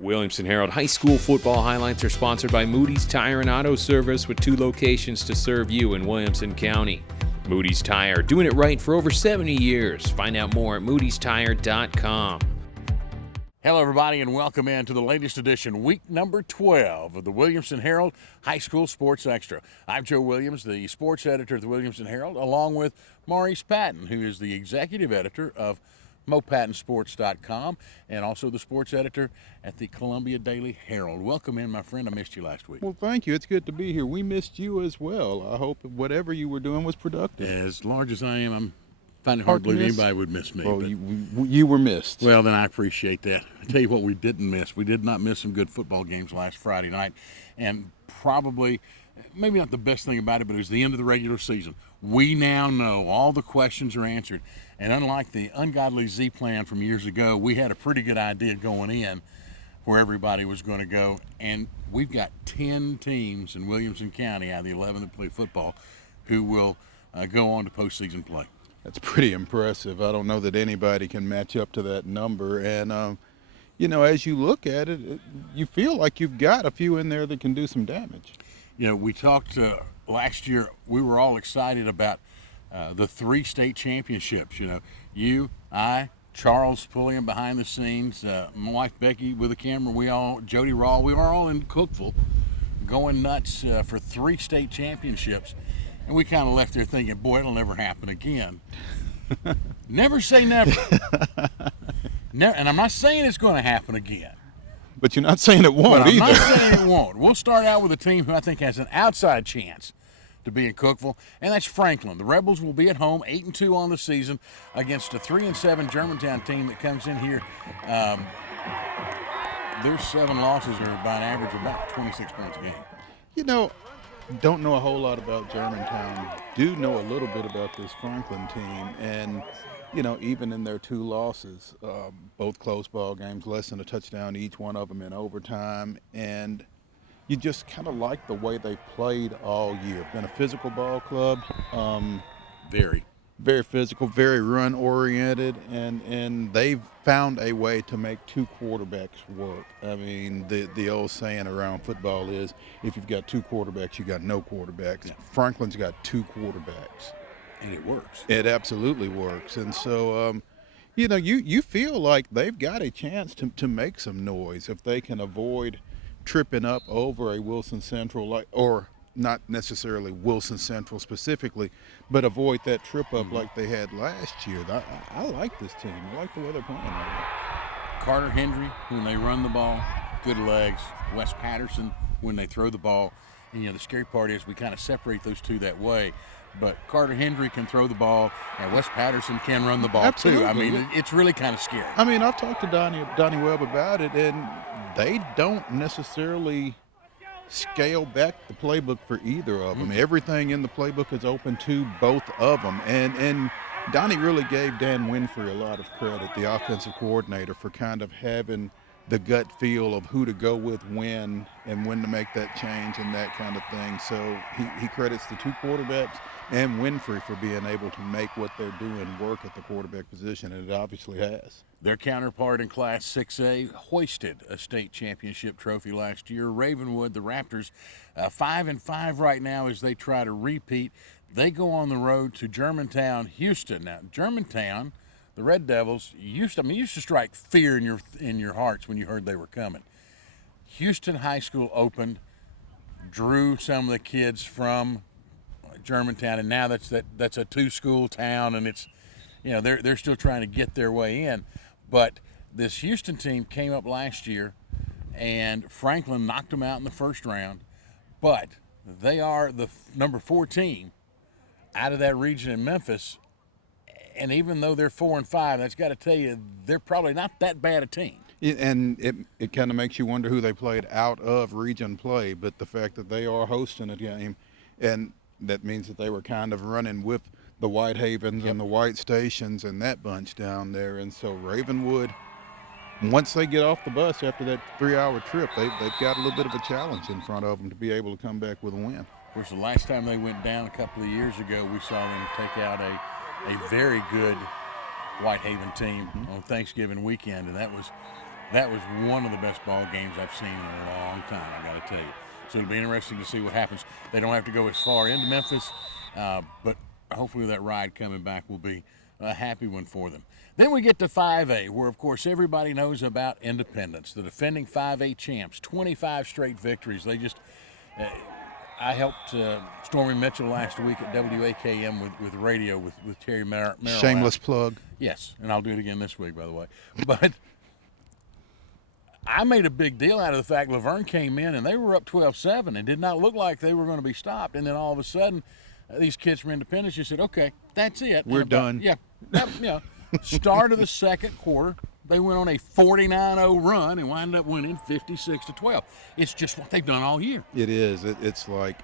Williamson Herald High School football highlights are sponsored by Moody's Tire and Auto Service with 2 locations to serve you in Williamson County. Moody's Tire, doing it right for over 70 years. Find out more at moody'stire.com. Hello, everybody, and welcome in to the latest edition, week number 12 of the Williamson Herald High School Sports Extra. I'm Joe Williams, the sports editor of the Williamson Herald, along with Maurice Patton, who is the executive editor of MoPattonSports.com and also the sports editor at the Columbia Daily Herald. Welcome in, my friend. I missed you last week. Well, thank you. It's good to be here. We missed you as well. I hope whatever you were doing was productive. As large as I am, I'm finding it hard to believe anybody would miss me. Well, you were missed. Well, then I appreciate that. I tell you what we didn't miss. We did not miss some good football games last Friday night. And probably, maybe not the best thing about it, but it was the end of the regular season. We now know all the questions are answered. And unlike the ungodly Z plan from years ago, we had a pretty good idea going in where everybody was going to go. And we've got 10 teams in Williamson County out of the 11 that play football who will go on to postseason play. That's pretty impressive. I don't know that anybody can match up to that number. And, as you look at it, you feel like you've got a few in there that can do some damage. We talked last year, we were all excited about the 3 state championships. You, I, Charles pulling them behind the scenes, my wife Becky with the camera, Jody Rawl, we were all in Cookeville going nuts for 3 state championships. And we kind of left there thinking, boy, it'll never happen again. Never say never. And I'm not saying it's going to happen again. But you're not saying it won't either. I'm not saying it won't. We'll start out with a team who I think has an outside chance to be in Cookeville, and that's Franklin. The Rebels will be at home, 8-2 on the season, against a 3-7 Germantown team that comes in here. Their 7 losses are by an average of about 26 points a game. Don't know a whole lot about Germantown. Do know a little bit about this Franklin team, and even in their 2 losses, both close ball games, less than a touchdown each, one of them in overtime, and you just kind of like the way they played all year. Been a physical ball club, very physical, very run-oriented, and they've found a way to make 2 quarterbacks work. I mean, the old saying around football is, if you've got 2 quarterbacks, you got no quarterbacks. Yeah. Franklin's got 2 quarterbacks. And it works. It absolutely works. And so, you feel like they've got a chance to make some noise if they can avoid tripping up over a Wilson Central, or not necessarily Wilson Central specifically, but avoid that trip up like they had last year. I like this team. I like the way they're playing right now. Carter Hendry, when they run the ball, good legs. Wes Patterson, when they throw the ball. And, the scary part is we kind of separate those 2 that way. But Carter Hendry can throw the ball, and Wes Patterson can run the ball, Absolutely. too. I mean, it's really kind of scary. I mean, I've talked to Donnie Webb about it, and they don't necessarily scale back the playbook for either of them. Everything in the playbook is open to both of them. And Donnie really gave Dan Winfrey a lot of credit, the offensive coordinator, for kind of having the gut feel of who to go with when and when to make that change and that kind of thing. So he credits the 2 quarterbacks and Winfrey for being able to make what they're doing work at the quarterback position, and it obviously has. Their counterpart in Class 6A hoisted a state championship trophy last year. Ravenwood, the Raptors, 5-5 right now as they try to repeat. They go on the road to Germantown, Houston. Now, Germantown, the Red Devils, used to strike fear in your hearts when you heard they were coming. Houston High School opened, drew some of the kids from Germantown, and now that's a 2-school town, and it's, they're still trying to get their way in. But this Houston team came up last year, and Franklin knocked them out in the first round. But they are the number 4 team out of that region in Memphis. And even though they're 4-5, that's got to tell you they're probably not that bad a team. And it kind of makes you wonder who they played out of region play. But the fact that they are hosting a game, and that means that they were kind of running with the Whitehavens and the White Stations and that bunch down there. And so Ravenwood, once they get off the bus after that 3-hour trip, they've got a little bit of a challenge in front of them to be able to come back with a win. Of course, the last time they went down a couple of years ago, we saw them take out a very good Whitehaven team on Thanksgiving weekend, and that was That was one of the best ball games I've seen in a long time, I got to tell you. So it'll be interesting to see what happens. They don't have to go as far into Memphis, but hopefully that ride coming back will be a happy one for them. Then we get to 5A, where, of course, everybody knows about Independence, the defending 5A champs, 25 straight victories. They just I helped Stormy Mitchell last week at WAKM with radio with Terry Merrill. Shameless plug. Yes, and I'll do it again this week, by the way. But I made a big deal out of the fact Laverne came in and they were up 12-7 and did not look like they were going to be stopped. And then all of a sudden, these kids from Independence just said, okay, that's it. We're done. Yeah. Start of the second quarter, they went on a 49-0 run and wound up winning 56-12. It's just what they've done all year. It is. It's like,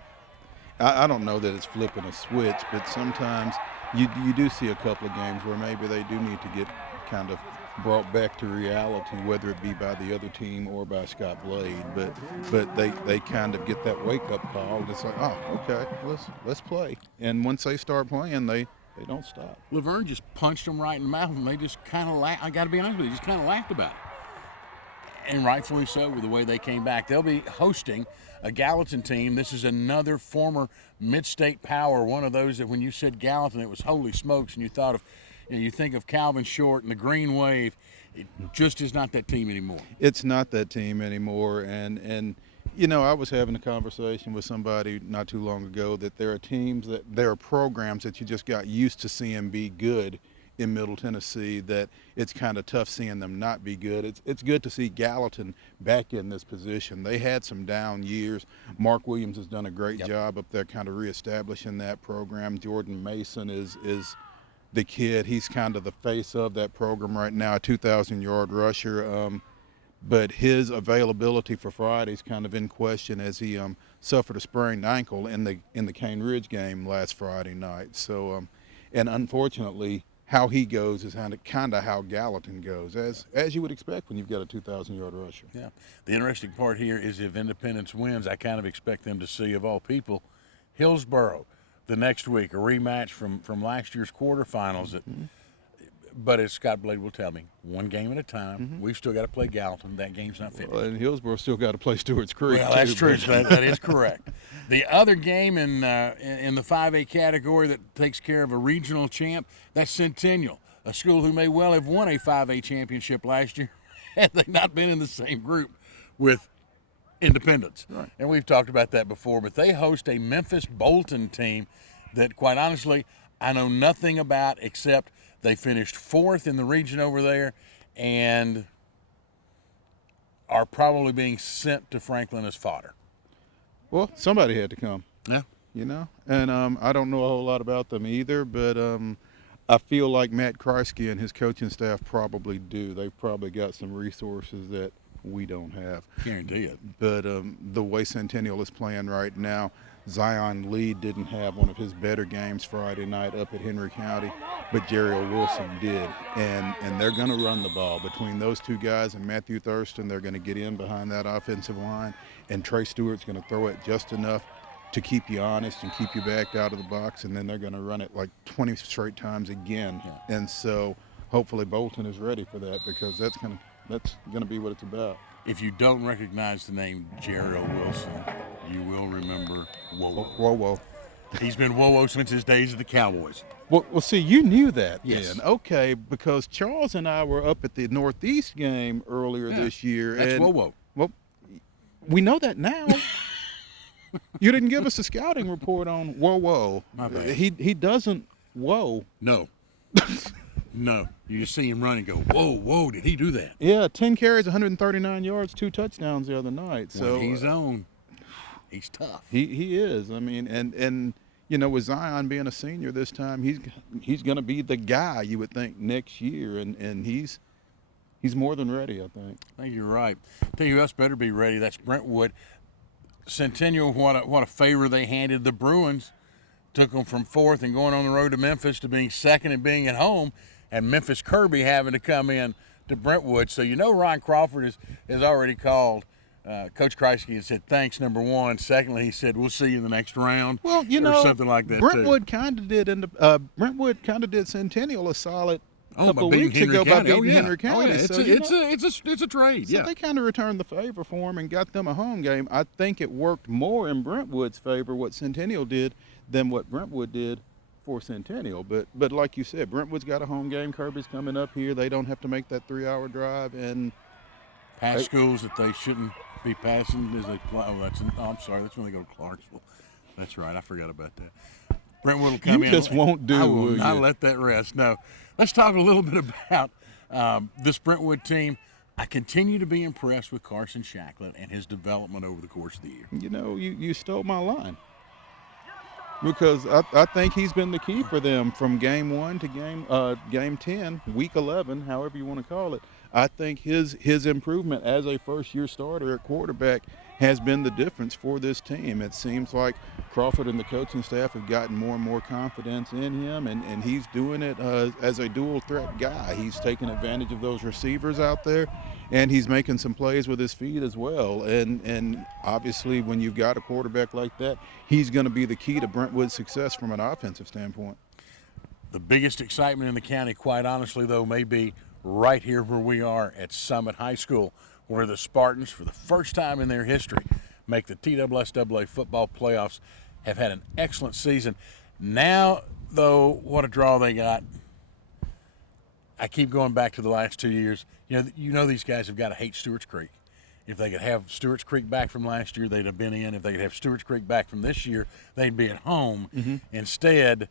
I don't know that it's flipping a switch, but sometimes you do see a couple of games where maybe they do need to get kind of brought back to reality, whether it be by the other team or by Scott Blade. But they kind of get that wake-up call. It's like, oh, okay, let's play. And once they start playing, they don't stop. Laverne just punched them right in the mouth, and they just kind of laughed. I got to be honest with you, just kind of laughed about it. And rightfully so with the way they came back. They'll be hosting a Gallatin team. This is another former mid-state power, one of those that when you said Gallatin, it was holy smokes, and you thought of, you think of Calvin Short and the Green Wave. It just is not that team anymore. It's not that team anymore, and I was having a conversation with somebody not too long ago that there are programs that you just got used to seeing be good in Middle Tennessee, that it's kind of tough seeing them not be good. It's good to see Gallatin back in this position. They had some down years. Mark Williams has done a great job up there kind of reestablishing that program. Jordan Mason is the kid. He's kind of the face of that program right now, a 2,000-yard rusher. But his availability for Friday is kind of in question as he suffered a sprained ankle in the Cane Ridge game last Friday night. So, and unfortunately, how he goes is kind of how Gallatin goes, as you would expect when you've got a 2,000-yard rusher. Yeah. The interesting part here is if Independence wins, I kind of expect them to see, of all people, Hillsboro the next week, a rematch from last year's quarterfinals. But as Scott Blade will tell me, one game at a time. We've still got to play Gallatin. That game's not finished. Well, and Hillsborough still got to play Stewart's Creek. Well, that's true. That is correct. The other game in the 5A category that takes care of a regional champ, that's Centennial, a school who may well have won a 5A championship last year had they not been in the same group with Independence. Right. And we've talked about that before, but they host a Memphis Bolton team that, quite honestly, I know nothing about except they finished 4th in the region over there and are probably being sent to Franklin as fodder. Well, somebody had to come. Yeah. And I don't know a whole lot about them either, but I feel like Matt Kreisky and his coaching staff probably do. They've probably got some resources that we don't have. Guarantee it. But the way Centennial is playing right now, Zion Lee didn't have one of his better games Friday night up at Henry County, but Jeriel Wilson did. And they're going to run the ball. Between those two guys and Matthew Thurston, they're going to get in behind that offensive line, and Trey Stewart's going to throw it just enough to keep you honest and keep you backed out of the box, and then they're going to run it like 20 straight times again. Yeah. And so hopefully Bolton is ready for that, because that's going to be what it's about. If you don't recognize the name Jeriel Wilson, you will remember Whoa. Whoa. He's been Whoa since his days at the Cowboys. Well, see, you knew that yes. then. Okay, because Charles and I were up at the Northeast game earlier this year. That's and, Whoa. Well, we know that now. You didn't give us a scouting report on Whoa. My bad. He doesn't whoa. No. No. You just see him run and go, whoa, did he do that? Yeah, 10 carries, 139 yards, 2 touchdowns the other night. So when he's on, he's tough. He is. I mean, and with Zion being a senior this time, he's going to be the guy you would think next year, and he's more than ready, I think. I think you're right. Tell you who else better be ready. That's Brentwood. Centennial, what a favor they handed the Bruins. Took them from 4th and going on the road to Memphis to being 2nd and being at home, and Memphis Kirby having to come in to Brentwood. So Ryan Crawford has already called Coach Kreisky and said, thanks, number one. Secondly, he said, we'll see you in the next round. Well, or something like that. Brentwood kind of did Centennial a solid a couple of weeks ago by beating Henry County. It's a trade. So they kind of returned the favor for him and got them a home game. I think it worked more in Brentwood's favor what Centennial did than what Brentwood did for Centennial. But like you said, Brentwood's got a home game. Kirby's coming up here. They don't have to make that 3-hour drive. And past schools that they shouldn't be passing is I'm sorry, that's when they go to Clarksville. That's right, I forgot about that. Brentwood will come in. You just won't do. I will not let that rest. No. Let's talk a little bit about this Brentwood team. I continue to be impressed with Carson Shacklett and his development over the course of the year. You know, you stole my line. Because I think he's been the key for them from game 1 to game 10, week 11, however you want to call it. I think his improvement as a first-year starter at quarterback has been the difference for this team. It seems like Crawford and the coaching staff have gotten more and more confidence in him, and he's doing it as a dual-threat guy. He's taking advantage of those receivers out there, and he's making some plays with his feet as well. And obviously, when you've got a quarterback like that, he's going to be the key to Brentwood's success from an offensive standpoint. The biggest excitement in the county, quite honestly, though, may be right here where we are at Summit High School, where the Spartans, for the first time in their history, make the TSSAA football playoffs, have had an excellent season. Now, though, what a draw they got. I keep going back to the last 2 years. You know these guys have got to hate Stewart's Creek. If they could have Stewart's Creek back from last year, they'd have been in. If they could have Stewart's Creek back from this year, they'd be at home. Mm-hmm. Instead,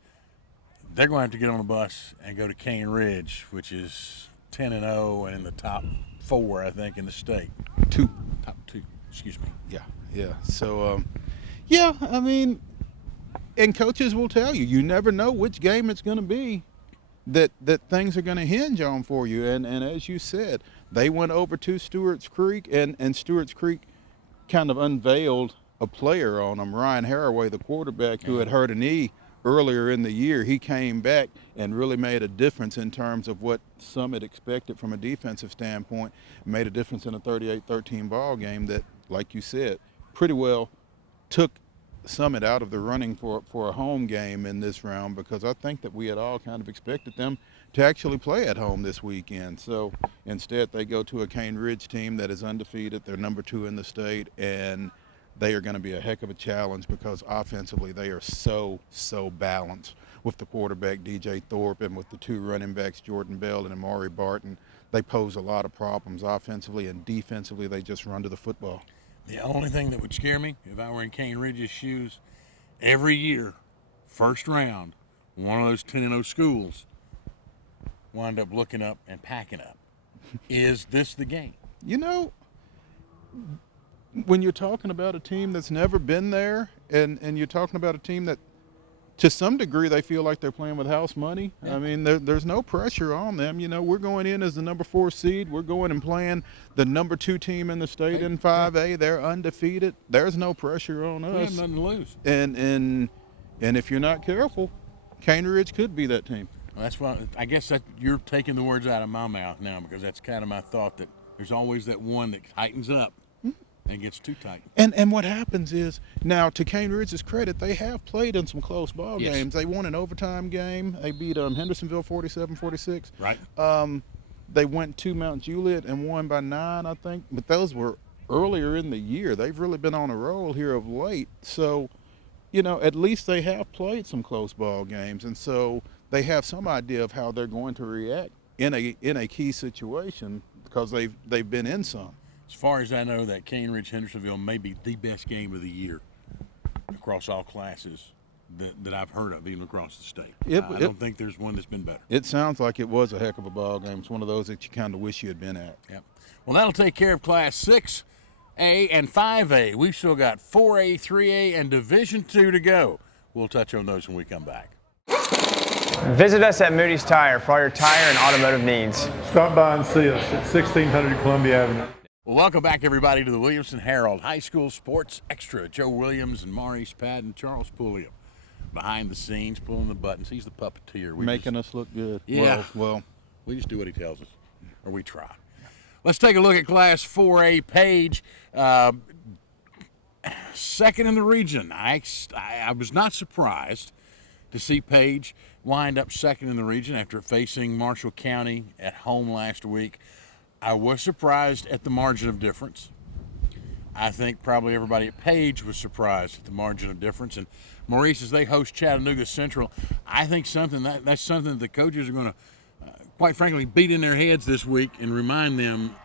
they're going to have to get on a bus and go to Cane Ridge, which is 10-0 and in the top 4, I think, in the state. Top 2, excuse me. Yeah. So, I mean, and coaches will tell you, you never know which game it's going to be that things are going to hinge on for you. And as you said, they went over to Stewart's Creek, and Stewart's Creek kind of unveiled a player on them. Ryan Haraway, the quarterback, who had hurt a knee earlier in the year, he came back and really made a difference in terms of what Summit expected from a defensive standpoint. Made a difference in a 38-13 ball game that, like you said, pretty well took Summit out of the running for a home game in this round, because I think that we had all kind of expected them to actually play at home this weekend. So instead they go to a Cane Ridge team that is undefeated. They're number 2 in the state, and they are going to be a heck of a challenge because offensively they are so balanced with the quarterback DJ Thorpe and with the 2 running backs Jordan Bell and Amari Barton. They pose a lot of problems offensively, and defensively they just run to the football. The only thing that would scare me if I were in Cane Ridge's shoes, every year, first round, one of those 10-0 schools wind up looking up and packing up. Is this the game? You know, when you're talking about a team that's never been there, and you're talking about a team that to some degree they feel like they're playing with house money. Yeah. I mean, there's no pressure on them. You know, we're going in as the number 4 seed. We're going and playing the number 2 team in the state in 5A. They're undefeated. There's no pressure on us. We have nothing to lose. And if you're not careful, Cane Ridge could be that team. Well, that's why I guess that you're taking the words out of my mouth now, because that's kind of my thought, that there's always that one that tightens up and gets too tight. And what happens is, now to Cane Ridge's credit, they have played in some close ball games. They won an overtime game. They beat Hendersonville 47-46. Right. They went to Mount Juliet and won by 9, I think. But those were earlier in the year. They've really been on a roll here of late. So, you know, at least they have played some close ball games. And so they have some idea of how they're going to react in a key situation, because they've been in some. As far as I know, that Cane Ridge Hendersonville may be the best game of the year across all classes that I've heard of, even across the state. I don't think there's one that's been better. It sounds like it was a heck of a ball game. It's one of those that you kind of wish you had been at. Yep. Well, that'll take care of Class 6A and 5A. We've still got 4A, 3A, and Division II to go. We'll touch on those when we come back. Visit us at Moody's Tire for all your tire and automotive needs. Stop by and see us at 1600 Columbia Avenue. Well, welcome back, everybody, to the Williamson Herald High School Sports Extra. Joe Williams and Maurice Padden, Charles Pulliam behind the scenes, pulling the buttons. He's the puppeteer. Making us look good. Yeah. Well, we just do what he tells us, or we try. Let's take a look at Class 4A. Page, second in the region. I was not surprised to see Page wind up second in the region after facing Marshall County at home last week. I was surprised at the margin of difference. I think probably everybody at Page was surprised at the margin of difference. And Maurice, as they host Chattanooga Central, I think that's something that the coaches are going to, quite frankly, beat in their heads this week and remind them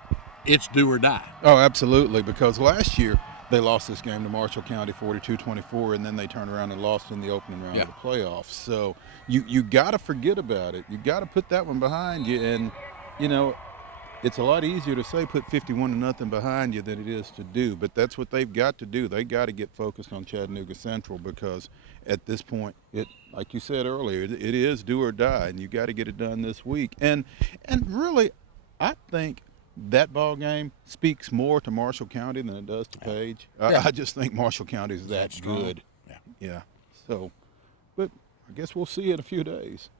it's do or die. Oh, absolutely, because last year they lost this game to Marshall County 42-24, and then they turned around and lost in the opening round of the playoffs. So you got to forget about it. You got to put that one behind you. And, you know, it's a lot easier to say put 51-0 behind you than it is to do, but that's what they've got to do. They got to get focused on Chattanooga Central, because at this point, like you said earlier, it is do or die, and you got to get it done this week. And really, I think that ball game speaks more to Marshall County than it does to Page. I just think Marshall County is that good. Yeah. So, but I guess we'll see in a few days.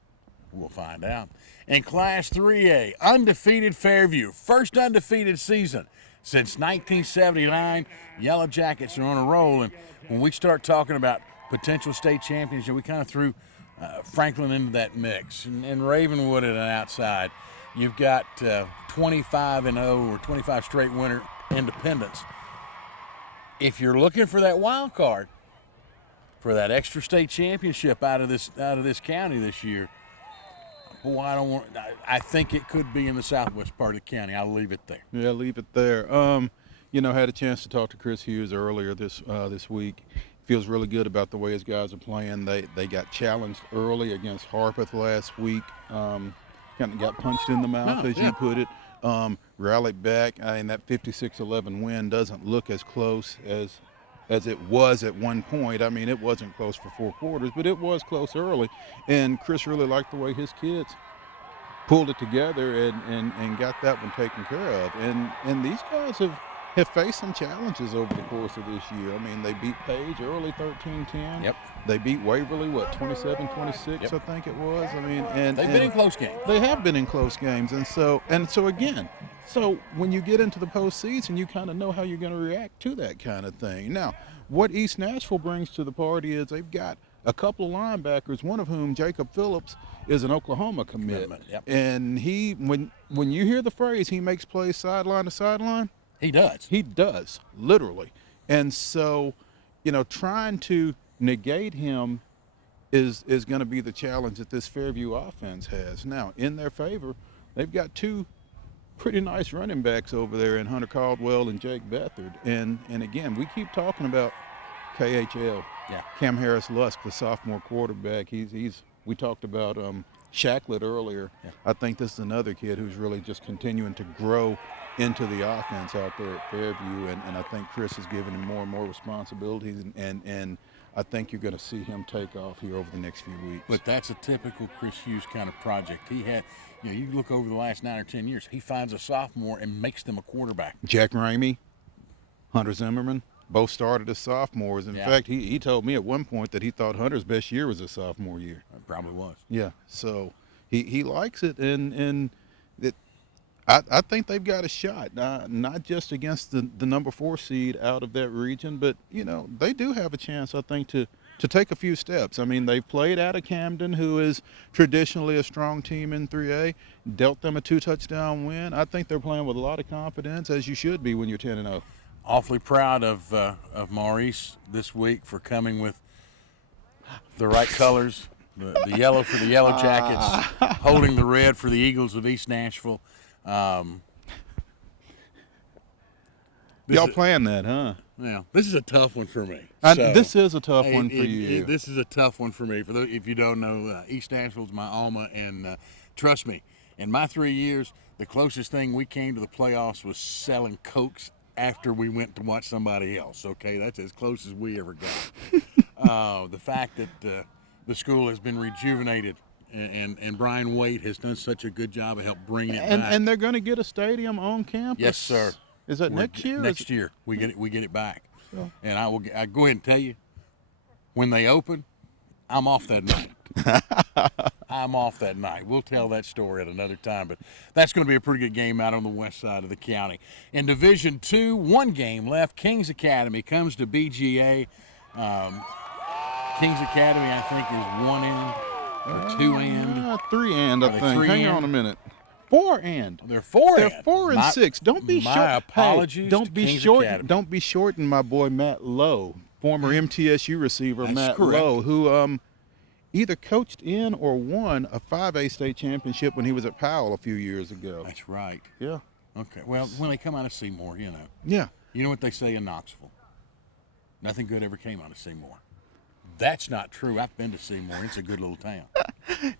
We'll find out. In Class 3A, undefeated Fairview, first undefeated season since 1979. Yellow Jackets are on a roll, and when we start talking about potential state champions, we kind of threw Franklin into that mix, and Ravenwood at an outside. You've got 25-0 or 25 straight winner Independence. If you're looking for that wild card for that extra state championship out of this county this year, boy, I think it could be in the southwest part of the county. I'll leave it there. Yeah, leave it there. You know, had a chance to talk to Chris Hughes earlier this week. Feels really good about the way his guys are playing. They got challenged early against Harpeth last week. Kind of got punched in the mouth, as you put it. Rallied back. And that 56-11 win doesn't look as close as it was at one point. I mean, it wasn't close for 4 quarters, but it was close early. And Chris really liked the way his kids pulled it together and got that one taken care of. And these guys have faced some challenges over the course of this year. I mean, they beat Page early 13-10. Yep. They beat Waverly, 27-26, I think it was. I mean, and they've been in close games. They have been in close games. And so again, when you get into the postseason, you kind of know how you're going to react to that kind of thing. Now, what East Nashville brings to the party is they've got a couple of linebackers, one of whom, Jacob Phillips, is an Oklahoma commitment. Yep. And when you hear the phrase, he makes plays sideline to sideline, he does. He does, literally. And so, you know, trying to negate him is going to be the challenge that this Fairview offense has. Now, in their favor, they've got 2 pretty nice running backs over there in Hunter Caldwell and Jake Bethard. And again, we keep talking about KHL. Yeah. Cam Harris-Lusk, the sophomore quarterback. We talked about Shacklet earlier. Yeah. I think this is another kid who's really just continuing to grow into the offense out there at Fairview, and I think Chris is giving him more and more responsibilities, and I think you're going to see him take off here over the next few weeks. But that's a typical Chris Hughes kind of project. He had, you look over the last 9 or 10 years, he finds a sophomore and makes them a quarterback. Jack Ramey, Hunter Zimmerman, both started as sophomores. In fact, he told me at one point that he thought Hunter's best year was his sophomore year. It probably was. Yeah, so he likes it, and I think they've got a shot, not just against the number 4 seed out of that region, but, you know, they do have a chance, I think, to take a few steps. I mean, they've played out of Camden, who is traditionally a strong team in 3A, dealt them a 2-touchdown win. I think they're playing with a lot of confidence, as you should be when you're 10-0. Awfully proud of Maurice this week for coming with the right colors, the yellow for the Yellow Jackets, holding the red for the Eagles of East Nashville. Y'all playing that, huh? Yeah, this is a tough one for me. This is a tough one for you. This is a tough one for me. For those, if you don't know, East Nashville's my alma, and trust me, in my 3 years, the closest thing we came to the playoffs was selling Cokes after we went to watch somebody else. Okay, that's as close as we ever got. The fact that the school has been rejuvenated. And Brian Waite has done such a good job of helping bring it back. And they're going to get a stadium on campus. Yes, sir. Is that next year? Next year we get it back. So. And I go ahead and tell you, when they open, I'm off that night. I'm off that night. We'll tell that story at another time, but that's going to be a pretty good game out on the west side of the county. In Division II, 1 game left. Kings Academy comes to BGA. Kings Academy, I think, is 1 inning Or 2 and? 3 and, Are I they think. 3 Hang and? on a minute. 4 and. They're 4 They're and. 4 and 6. Don't be short. My apologies. Hey, don't to be Kings short. Academy. Don't be shorting my boy Matt Lowe, former MTSU receiver. That's Matt correct. Lowe, who either coached in or won a 5A state championship when he was at Powell a few years ago. That's right. Yeah. Okay. Well, when they come out of Seymour, you know. Yeah. You know what they say in Knoxville? Nothing good ever came out of Seymour. That's not true. I've been to Seymour. It's a good little town.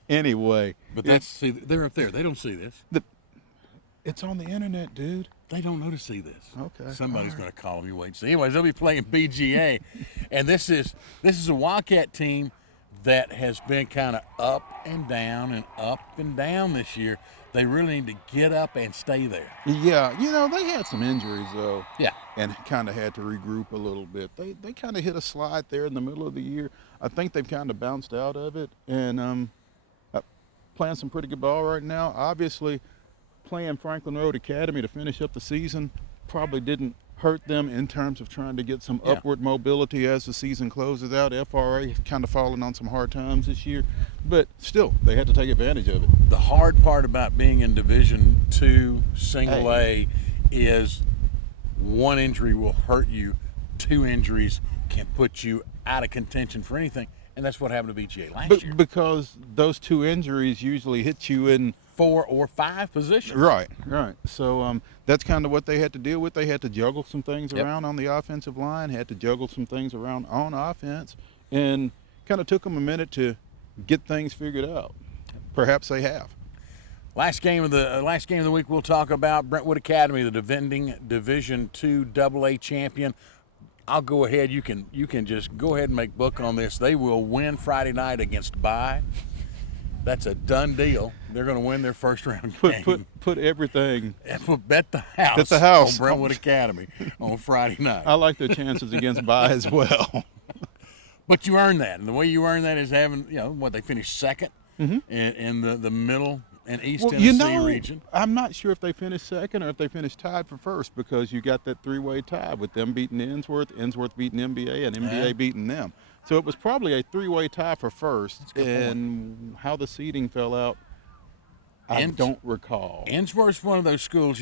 Anyway. But see, they're up there. They don't see this. It's on the internet, dude. They don't know to see this. Okay. Somebody's going to call them. You wait and see. Anyways, they'll be playing BGA, and this is a Wildcat team that has been kind of up and down this year. They really need to get up and stay there. Yeah, they had some injuries though. Yeah. And kind of had to regroup a little bit. They kind of hit a slide there in the middle of the year. I think they've kind of bounced out of it and playing some pretty good ball right now. Obviously, playing Franklin Road Academy to finish up the season probably didn't hurt them in terms of trying to get some upward mobility as the season closes out. FRA kind of falling on some hard times this year, but still, they had to take advantage of it. The hard part about being in Division II, Single A, is one injury will hurt you, 2 injuries can put you out of contention for anything, and that's what happened to BGA last year. Because those 2 injuries usually hit you in 4 or 5 positions. Right. So that's kind of what they had to deal with. They had to juggle some things around on the offensive line, had to juggle some things around on offense, and kind of took them a minute to get things figured out. Perhaps they have. Last game of the week, we'll talk about Brentwood Academy, the defending Division II AA champion. I'll go ahead. You can just go ahead and make book on this. They will win Friday night against Bye. That's a done deal. They're going to win their first round game. Put everything. Bet the house. On Brentwood Academy on Friday night. I like their chances against Bye as well. But you earn that, and the way you earn that is having they finished second in the middle and East Tennessee region. I'm not sure if they finished second or if they finished tied for first, because you got that 3-way tie with them beating Ensworth beating MBA, and MBA beating them. So it was probably a 3-way tie for first, and how the seeding fell out, I don't recall. Ensworth's one of those schools,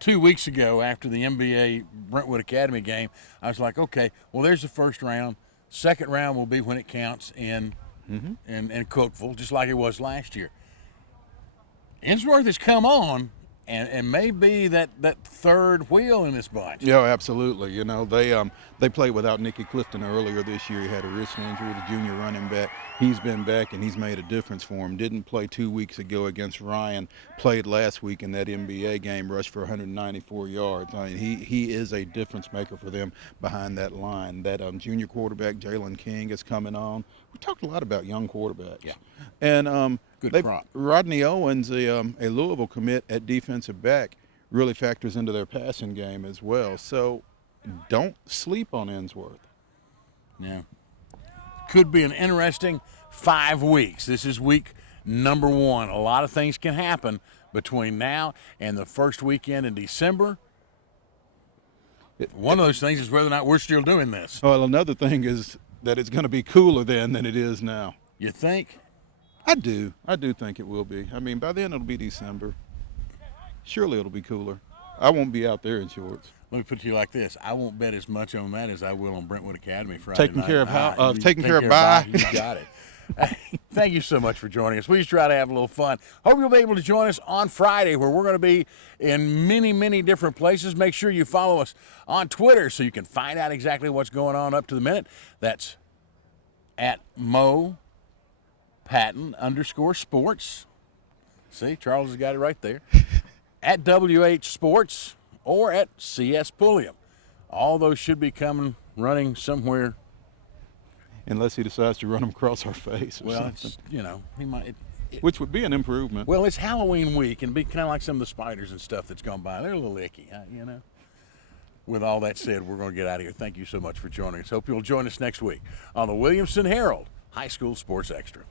2 weeks ago after the MBA Brentwood Academy game, I was like, okay, well, there's the first round. Second round will be when it counts in Cookeville, just like it was last year. Ensworth has come on and may be that third wheel in this bunch. Yeah, absolutely. They played without Nicky Clifton earlier this year. He had a wrist injury, the junior running back. He's been back, and he's made a difference for him. Didn't play 2 weeks ago against Ryan. Played last week in that NBA game, rushed for 194 yards. I mean, he is a difference maker for them behind that line. That junior quarterback, Jalen King, is coming on. We talked a lot about young quarterbacks. Yeah. And good prop. Rodney Owens, a Louisville commit at defensive back, really factors into their passing game as well. So don't sleep on Ensworth. Yeah. Could be an interesting 5 weeks. This is week number 1. A lot of things can happen between now and the first weekend in December. One of those things is whether or not we're still doing this. Well, another thing is that it's going to be cooler then than it is now. You think? I do think it will be. I mean, by then it'll be December. Surely it'll be cooler. I won't be out there in shorts. Let me put it to you like this. I won't bet as much on that as I will on Brentwood Academy Friday Taking night. care of Bye. You got it. Thank you so much for joining us. We just try to have a little fun. Hope you'll be able to join us on Friday, where we're going to be in many, many different places. Make sure you follow us on Twitter so you can find out exactly what's going on up to the minute. That's at Mo Patton _sports. See, Charles has got it right there. At WH Sports or at CS Pulliam. All those should be running somewhere. Unless he decides to run them across our face or something. It's, he might. Which would be an improvement. Well, it's Halloween week, and be kind of like some of the spiders and stuff that's gone by. They're a little icky, With all that said, we're going to get out of here. Thank you so much for joining us. Hope you'll join us next week on the Williamson Herald High School Sports Extra.